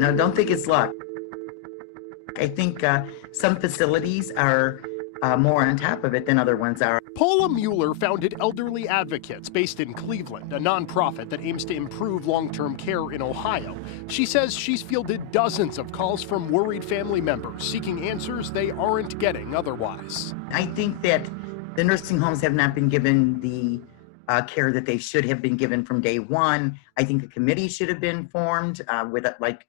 No, don't think it's luck. I think some facilities are more on top of it than other ones are. Paula Mueller founded Elderly Advocates based in Cleveland, a nonprofit that aims to improve long-term care in Ohio. She says she's fielded dozens of calls from worried family members seeking answers they aren't getting otherwise. I think that the nursing homes have not been given the care that they should have been given from day one. I think a committee should have been formed with like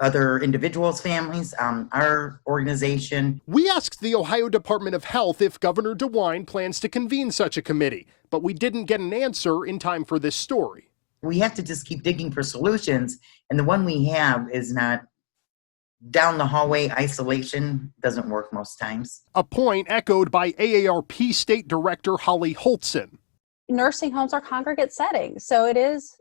other individuals' families, our organization. We asked the Ohio Department of Health if Governor DeWine plans to convene such a committee, but we didn't get an answer in time for this story. We have to just keep digging for solutions, and the one we have is not down the hallway. Isolation doesn't work most times. A point echoed by AARP State Director Holly Holtzen. Nursing homes are congregate settings, so it is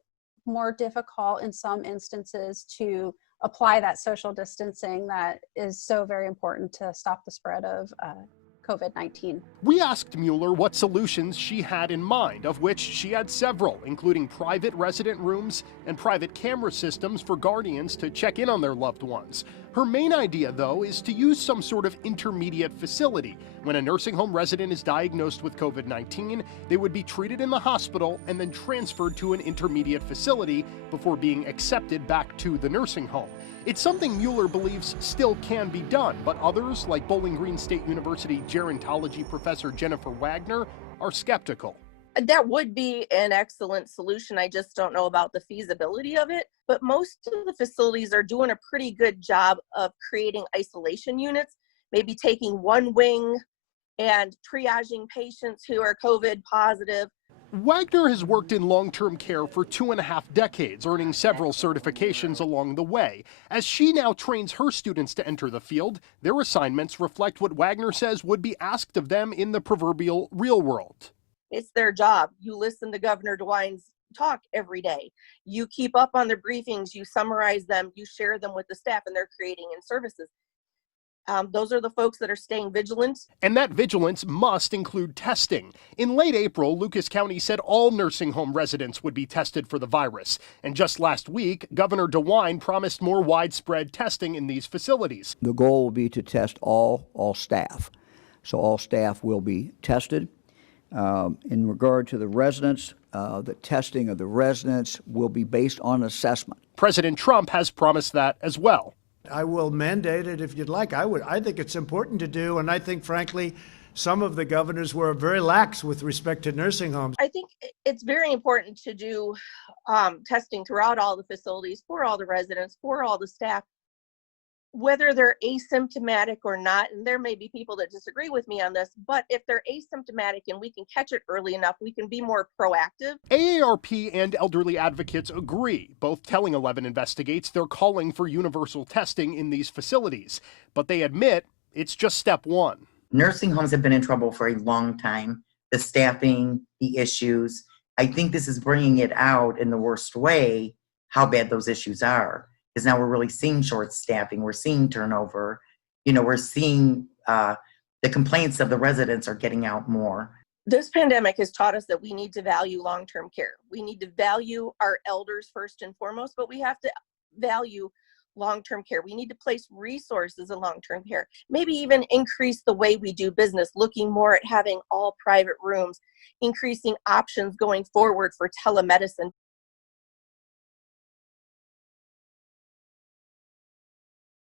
more difficult in some instances to apply that social distancing that is so very important to stop the spread of COVID-19. We asked Mueller what solutions she had in mind, of which she had several, including private resident rooms and private camera systems for guardians to check in on their loved ones. Her main idea, though, is to use some sort of intermediate facility. When a nursing home resident is diagnosed with COVID-19, they would be treated in the hospital and then transferred to an intermediate facility before being accepted back to the nursing home. It's something Mueller believes still can be done, but others, like Bowling Green State University gerontology professor Jennifer Wagner, are skeptical. That would be an excellent solution. I just don't know about the feasibility of it. But most of the facilities are doing a pretty good job of creating isolation units, maybe taking one wing and triaging patients who are COVID positive. Wagner has worked in long-term care for 2.5 decades, earning several certifications along the way. As she now trains her students to enter the field, their assignments reflect what Wagner says would be asked of them in the proverbial real world. It's their job. You listen to Governor DeWine's talk every day. You keep up on their briefings, you summarize them, you share them with the staff, and they're creating in services. Those are the folks that are staying vigilant. And that vigilance must include testing. In late April, Lucas County said all nursing home residents would be tested for the virus. And just last week, Governor DeWine promised more widespread testing in these facilities. The goal will be to test all staff. So all staff will be tested. In regard to the residents, the testing of the residents will be based on assessment. President Trump has promised that as well. I will mandate it if you'd like. I think it's important to do, and I think, frankly, some of the governors were very lax with respect to nursing homes. I think it's very important to do testing throughout all the facilities, for all the residents, for all the staff, whether they're asymptomatic or not. And there may be people that disagree with me on this, but if they're asymptomatic and we can catch it early enough, we can be more proactive. AARP and elderly advocates agree. Both telling 11 Investigates they're calling for universal testing in these facilities, but they admit it's just step one. Nursing homes have been in trouble for a long time. The staffing, the issues. I think this is bringing it out in the worst way, how bad those issues are. Because now we're really seeing short staffing, we're seeing turnover, we're seeing the complaints of the residents are getting out more. This pandemic has taught us that we need to value long-term care. We need to value our elders first and foremost, but we have to value long-term care. We need to place resources in long-term care, maybe even increase the way we do business, looking more at having all private rooms, increasing options going forward for telemedicine.